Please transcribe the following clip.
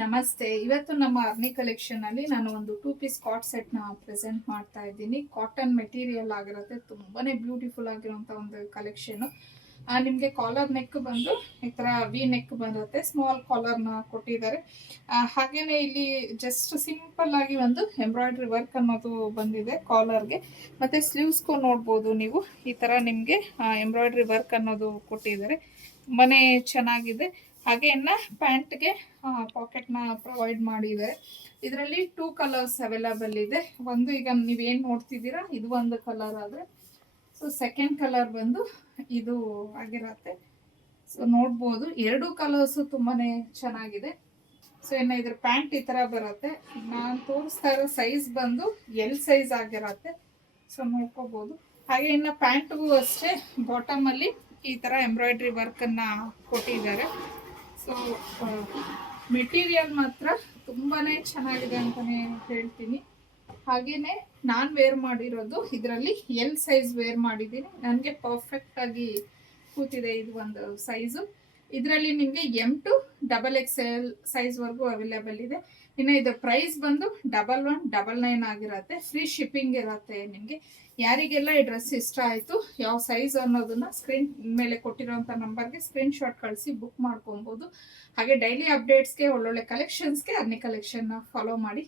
ನಮಸ್ತೆ. ಇವತ್ತು ನಮ್ಮ ಅರ್ನಿ ಕಲೆಕ್ಷನ್ ಅಲ್ಲಿ ನಾನು ಒಂದು 2 ಪೀಸ್ ಕಾಟ್ ಸೆಟ್ ನ ಪ್ರೆಸೆಂಟ್ ಮಾಡ್ತಾ ಇದ್ದೀನಿ. ಕಾಟನ್ ಮೆಟೀರಿಯಲ್ ಆಗಿರುತ್ತೆ, ತುಂಬಾನೇ ಬ್ಯೂಟಿಫುಲ್ ಆಗಿರುವಂತ ಒಂದು ಕಲೆಕ್ಷನ್. ನಿಮಗೆ ಕಾಲರ್ ನೆಕ್ ಬಂದು ಈ ತರ ವಿ ನೆಕ್ ಬರುತ್ತೆ, ಸ್ಮಾಲ್ ಕಾಲರ್ ನ ಕೊಟ್ಟಿದ್ದಾರೆ. ಹಾಗೇನೆ ಇಲ್ಲಿ ಜಸ್ಟ್ ಸಿಂಪಲ್ ಆಗಿ ಒಂದು ಎಂಬ್ರಾಯ್ಡ್ರಿ ವರ್ಕ್ ಅನ್ನೋದು ಬಂದಿದೆ ಕಾಲರ್ಗೆ. ಮತ್ತೆ ಸ್ಲೀವ್ಸ್ಗೂ ನೋಡ್ಬೋದು ನೀವು, ಈ ತರ ನಿಮ್ಗೆ ಎಂಬ್ರಾಯ್ಡ್ರಿ ವರ್ಕ್ ಅನ್ನೋದು ಕೊಟ್ಟಿದ್ದಾರೆ. ತುಂಬಾನೇ ಚೆನ್ನಾಗಿದೆ. ಹಾಗೆ ಇನ್ನ ಪ್ಯಾಂಟ್ಗೆ ಪಾಕೆಟ್ನ ಪ್ರೊವೈಡ್ ಮಾಡಿದ್ದಾರೆ. ಇದರಲ್ಲಿ 2 ಕಲರ್ಸ್ ಅವೈಲಬಲ್ ಇದೆ. ಒಂದು ಈಗ ನೀವೇನು ನೋಡ್ತಿದ್ದೀರಾ ಇದು ಒಂದು ಕಲರ್ ಆದರೆ, ಸೊ ಸೆಕೆಂಡ್ ಕಲರ್ ಬಂದು ಇದು ಆಗಿರತ್ತೆ. ಸೊ ನೋಡ್ಬೋದು ಎರಡು ಕಲರ್ಸು ತುಂಬಾನೇ ಚೆನ್ನಾಗಿದೆ. ಸೊ ಇನ್ನು ಇದ್ರ ಪ್ಯಾಂಟ್ ಈ ತರ ಬರುತ್ತೆ. ನಾನು ತೋರಿಸ್ತಾ ಇರೋ ಸೈಜ್ ಬಂದು ಎಲ್ ಸೈಜ್ ಆಗಿರತ್ತೆ. ಸೊ ನೋಡ್ಕೋಬಹುದು. ಹಾಗೆ ಇನ್ನು ಪ್ಯಾಂಟ್ಗೂ ಅಷ್ಟೇ ಬಾಟಮ್ ಅಲ್ಲಿ ಈ ತರ ಎಂಬ್ರಾಯ್ಡ್ರಿ ವರ್ಕ್ ಅನ್ನ ಕೊಟ್ಟಿದ್ದಾರೆ. ಸೊ ಮೆಟೀರಿಯಲ್ ಮಾತ್ರ ತುಂಬಾನೇ ಚೆನ್ನಾಗಿದೆ ಅಂತಾನೆ ಹೇಳ್ತೀನಿ. ಹಾಗೇನೆ ನಾನು ವೇರ್ ಮಾಡಿರೋದು ಇದರಲ್ಲಿ ಎಲ್ ಸೈಜ್ ವೇರ್ ಮಾಡಿದ್ದೀನಿ. ನನಗೆ ಪರ್ಫೆಕ್ಟ್ ಆಗಿ ಕೂತಿದೆ ಇದು ಒಂದು ಸೈಜು. ಇದರಲ್ಲಿ ನಿಮಗೆ M to XXL ಸೈಜ್ವರೆಗೂ ಅವೈಲೇಬಲ್ ಇದೆ. ಇನ್ನು ಇದರ ಪ್ರೈಸ್ ಬಂದು 1199 ಆಗಿರುತ್ತೆ. ಫ್ರೀ ಶಿಪ್ಪಿಂಗ್ ಇರುತ್ತೆ ನಿಮಗೆ. ಯಾರಿಗೆಲ್ಲ ಈ ಡ್ರೆಸ್ ಇಷ್ಟ ಆಯಿತು, ಯಾವ ಸೈಜ್ ಅನ್ನೋದನ್ನ ಸ್ಕ್ರೀನ್ ಮೇಲೆ ಕೊಟ್ಟಿರೋಂಥ ನಂಬರ್ಗೆ ಸ್ಕ್ರೀನ್ ಶಾಟ್ ಕಳಿಸಿ ಬುಕ್ ಮಾಡ್ಕೊಬೋದು. ಹಾಗೆ ಡೈಲಿ ಅಪ್ಡೇಟ್ಸ್ಗೆ, ಒಳ್ಳೊಳ್ಳೆ ಕಲೆಕ್ಷನ್ಸ್ಗೆ ಅರ್ನಿ ಕಲೆಕ್ಷನ್ನ ಫಾಲೋ ಮಾಡಿ.